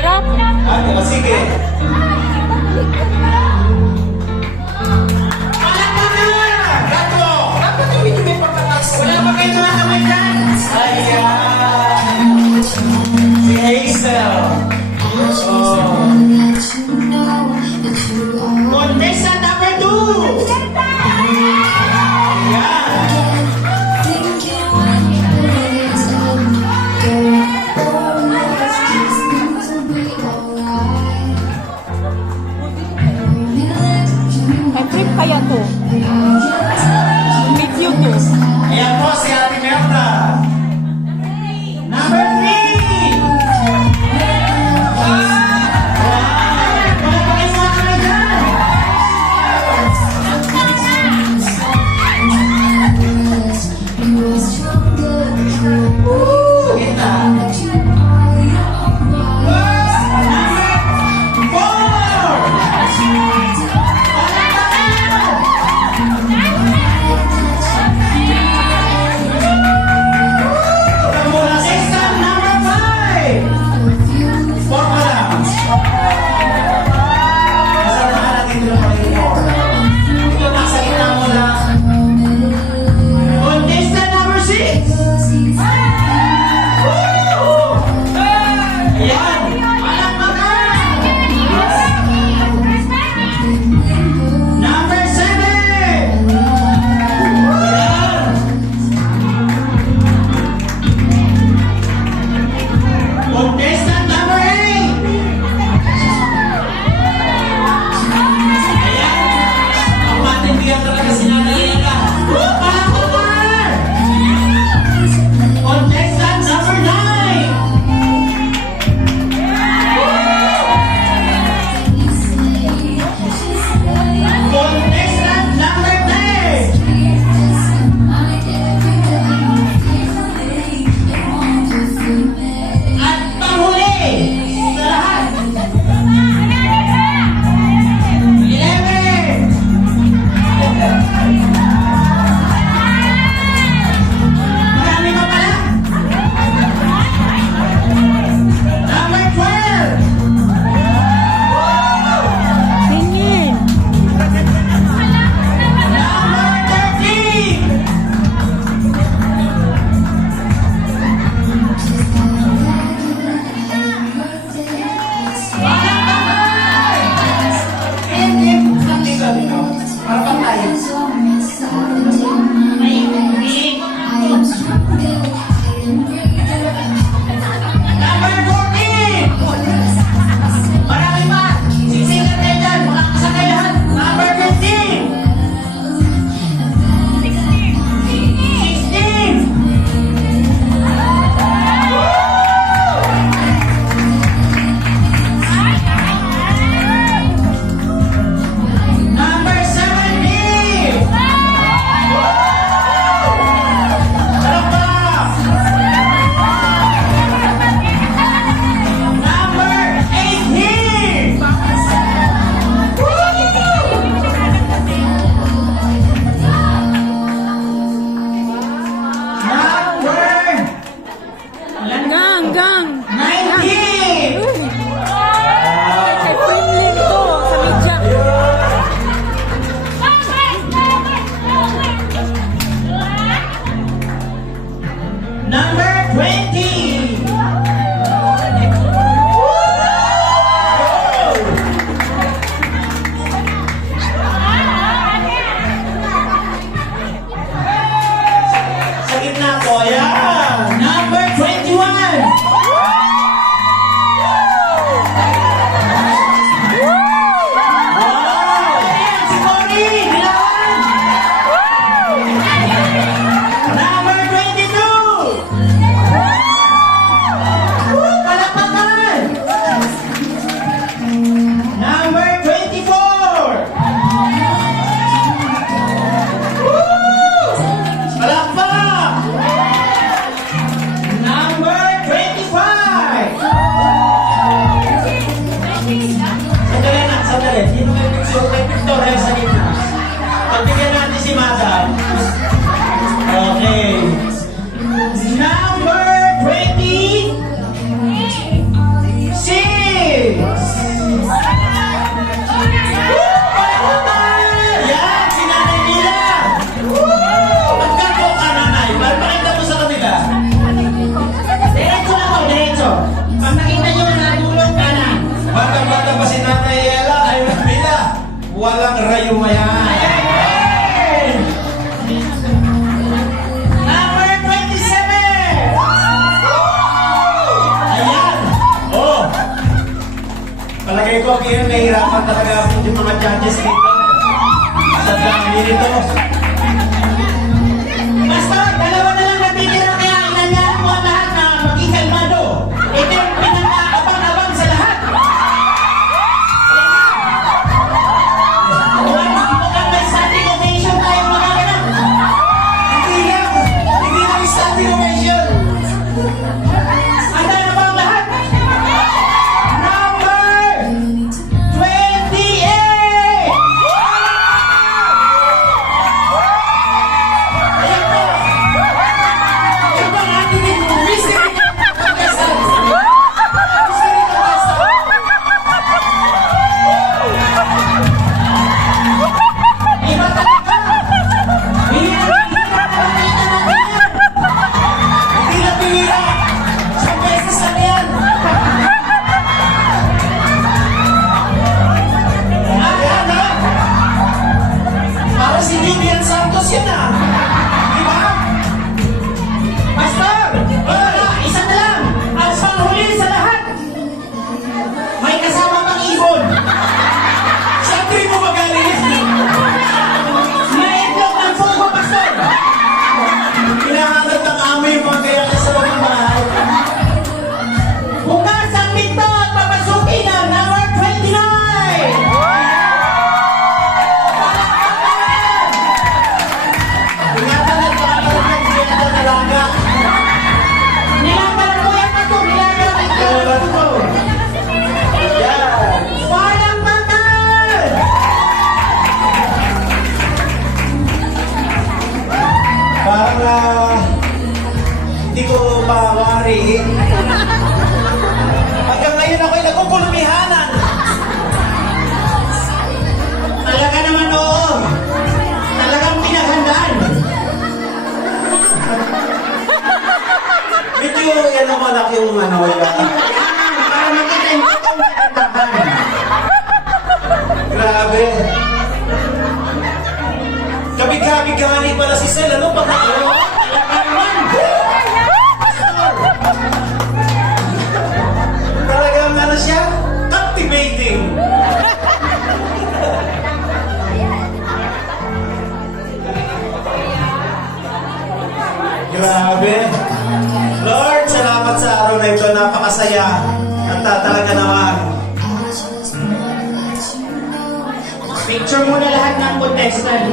harap. Ano? Sige. Wala pa kayo mga kamay dyan? Ayan! Si Hazel. Contestant number 2! Ayan! Batang-bata pa si Nanay Ella ay Mila. Walang rayuma yan. Number 27! Ayan! Oh! Palagay ko, kaya nahihirapan talaga yung mga judges dito. Sa dami nito. Basta, dalawa na lang natitira kaya inanyahan mo ang lahat na maging kalmado. Ito yung pinaka-abang-abang sa lahat. Mukhang may standing ovation tayo mga ganap. Hindi lang standing ovation. Handa na ba ang lahat? Number 28! Ayan po! Ayan po ang ating mystery contestant. Mystery contestant. Iba talaga! Bihira-bihira na makita natin yan! Hindi na bihira. Sa beses na yan! Ayan ha. Para si Julian Santos yan ah. Di ba? Pastor! Wala! Isa na lang! Ang panghuli sa lahat! May kasama pang ibon! Saan rin mo magaling? May itlog ng fugo, Pastor! Hinahanap ng amoy yung mga kaya sa loob ng bahay. Bukas ang pinto at papasukin ang number 29! Ingatan at pakalaran ng siyento na laga. Nilaban mo yan, Pastor! Nilaban ito! Yan. Walang bakal! Parang hindi ko mawari. Hanggang ngayon ako'y nagkukulumihanan. Talaga naman oo! Talagang pinaghandaan! Medyo yan ang malaki yung ano. Para makita yung pinaghandaan! Grabe. Kabig-kabig pala si Sel. Ano pa kayo? Talagang ano siya? Captivating. Grabe. Lord, salamat sa araw na ito. Napakasaya. At talaga naman. Picture mo na lahat ng contestant.